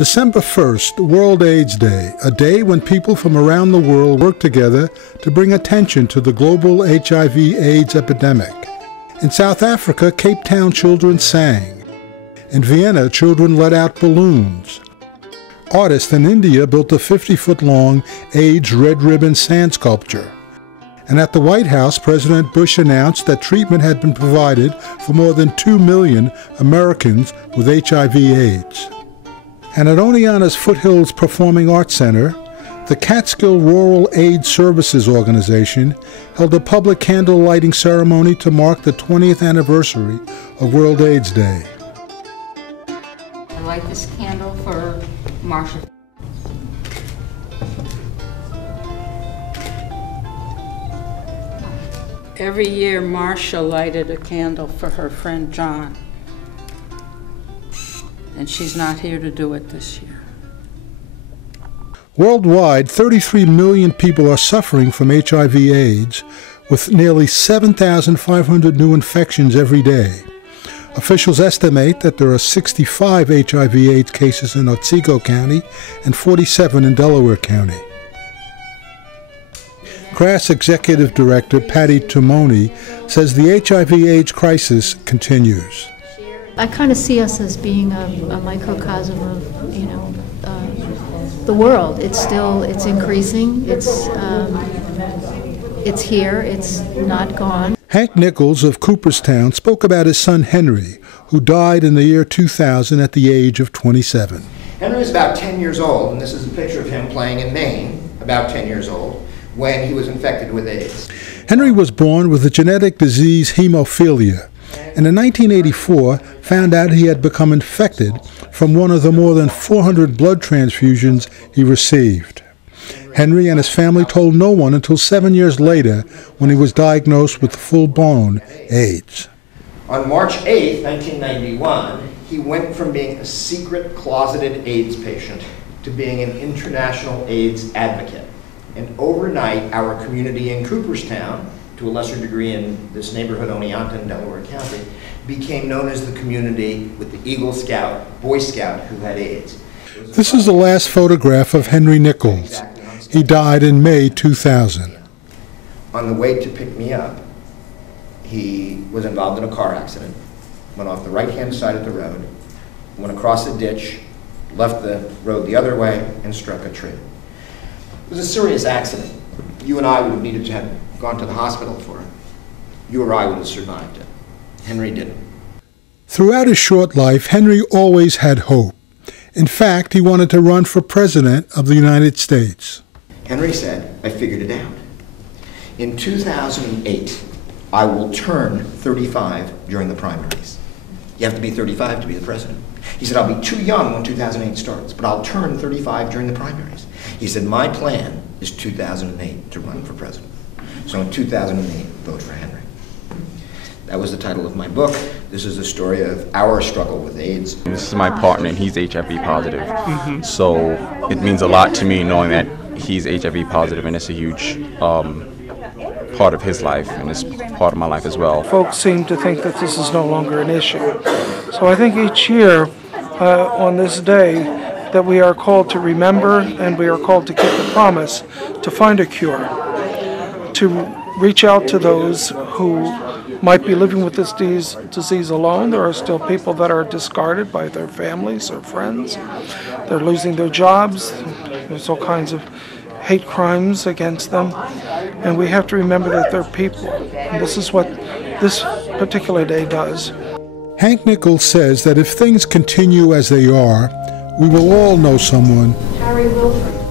December 1st, World AIDS Day, a day when people from around the world work together to bring attention to the global HIV/AIDS epidemic. In South Africa, Cape Town children sang. In Vienna, children let out balloons. Artists in India built a 50-foot-long AIDS red ribbon sand sculpture. And at the White House, President Bush announced that treatment had been provided for more than 2 million Americans with HIV/AIDS. And at Oneonta's Foothills Performing Arts Center, the Catskill Rural AIDS Services Organization held a public candle lighting ceremony to mark the 20th anniversary of World AIDS Day. I light this candle for Marsha. Every year, Marsha lighted a candle for her friend John. And she's not here to do it this year. Worldwide, 33 million people are suffering from HIV/AIDS, with nearly 7,500 new infections every day. Officials estimate that there are 65 HIV/AIDS cases in Otsego County and 47 in Delaware County. CRAS Executive Director Patty Tumoni says the HIV/AIDS crisis continues. I kind of see us as being a microcosm of, the world. It's increasing. It's here. It's not gone. Hank Nichols of Cooperstown spoke about his son Henry, who died in the year 2000 at the age of 27. Henry was about 10 years old, and this is a picture of him playing in Maine, about 10 years old, when he was infected with AIDS. Henry was born with the genetic disease hemophilia, and in 1984 found out he had become infected from one of the more than 400 blood transfusions he received. Henry and his family told no one until 7 years later, when he was diagnosed with full-blown AIDS. On March 8, 1991, he went from being a secret closeted AIDS patient to being an international AIDS advocate. And overnight, our community in Cooperstown, to a lesser degree in this neighborhood, Oneonta in Delaware County, became known as the community with the Eagle Scout, Boy Scout who had AIDS. This is the last photograph of Henry Nichols. He died in May 2000. On the way to pick me up, he was involved in a car accident, went off the right-hand side of the road, went across a ditch, left the road the other way, and struck a tree. It was a serious accident. You and I would have needed to have gone to the hospital for it. You or I would have survived it. Henry didn't. Throughout his short life, Henry always had hope. In fact, he wanted to run for president of the United States. Henry said, I figured it out. In 2008, I will turn 35 during the primaries. You have to be 35 to be the president. He said, I'll be too young when 2008 starts, but I'll turn 35 during the primaries. He said, my plan is 2008 to run for president. So in 2008, vote for Henry. That was the title of my book. This is the story of our struggle with AIDS. This is my partner, and he's HIV positive. So it means a lot to me knowing that he's HIV positive, and it's a huge part of his life, and it's part of my life as well. Folks seem to think that this is no longer an issue. So I think each year on this day that we are called to remember, and we are called to keep the promise to find a cure, to reach out to those who might be living with this disease alone. There are still people that are discarded by their families or friends. They're losing their jobs. There's all kinds of hate crimes against them. And we have to remember that they're people. And this is what this particular day does. Hank Nichols says that if things continue as they are, we will all know someone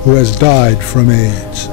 who has died from AIDS.